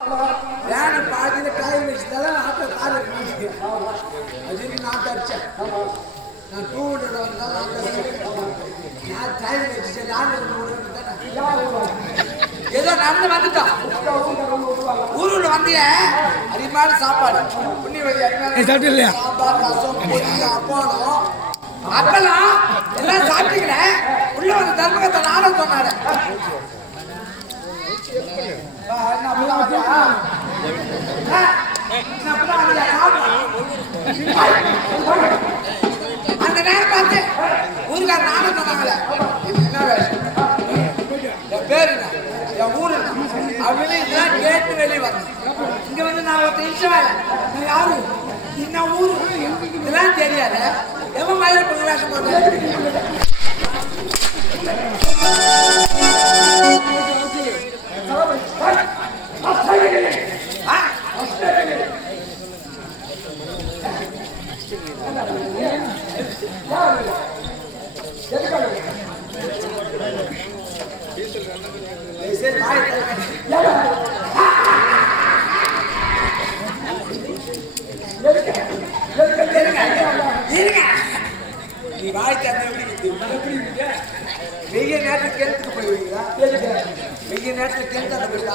வேன பாதியில காய் வச்சுதால auto car அதுக்கு நான் தச்சேன். நான் டூ வீலர் வந்தாலும் நான் டைம் வச்சு நான் ஏதோ நடந்து வந்துட்டோம். ஊருல வந்திய அதிகமான சாப்பாடு சாப்பாடு ரசம் பொரி அப்பளம் அப்பெல்லாம் எல்லாம் சாப்பிட்டீங்கள உள்ள வந்து தர்மகத்தை நானும் சொன்னாரு. அந்த நேரம் பார்த்து ஊருக்கார நானும் சொன்னாங்களே என்ன வேஷம் என் பேரு என் ஊரு அப்படின்னு இதெல்லாம் கேட்டு வெளியே வந்தேன். இங்க வந்து நான் ஒரு நிமிஷம் யாரு என்ன ஊரு இதெல்லாம் தெரியாது. எவன் மயில கொஞ்சம் வேஷம் போட்டு நீ வாய் வெய்ய நேரத்தில் கிணத்துக்கு போய் வெய்ய நேரத்தில் கிணத்தாண்ட போய்